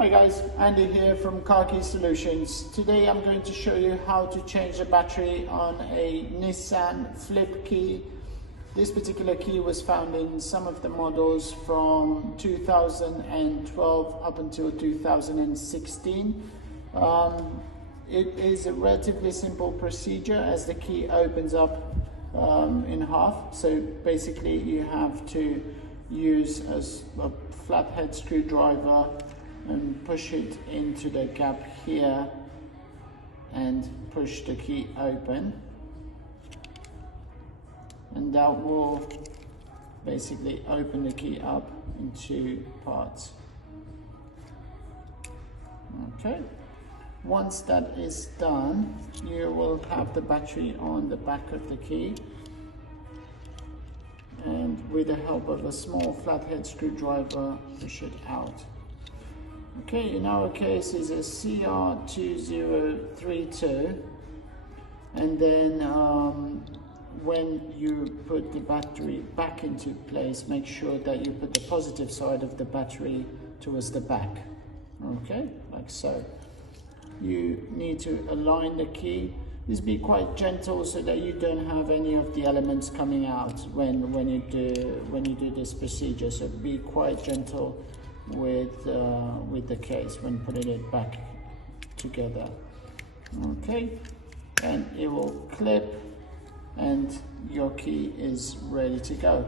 Hi guys, Andy here from Car Key Solutions. Today I'm going to show you how to change the battery on a Nissan flip key. This particular key was found in some of the models from 2012 up until 2016. It is a relatively simple procedure as the key opens up in half. So basically you have to use a flathead screwdriver and push it into the gap here and push the key open, and that will basically open the key up in two parts. Okay, once that is done, you will have the battery on the back of the key, and with the help of a small flathead screwdriver push it out. Okay, in our case is a CR2032, and then when you put the battery back into place, make sure that you put the positive side of the battery towards the back. Okay, like so. You need to align the key. Just be quite gentle so that you don't have any of the elements coming out when you do this procedure. So be quite gentle with the case when putting it back together. Okay, and it will clip and your key is ready to go.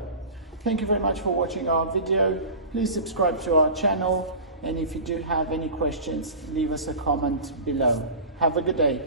Thank you very much for watching our video. Please subscribe to our channel, and if you do have any questions, leave us a comment below. Have a good day.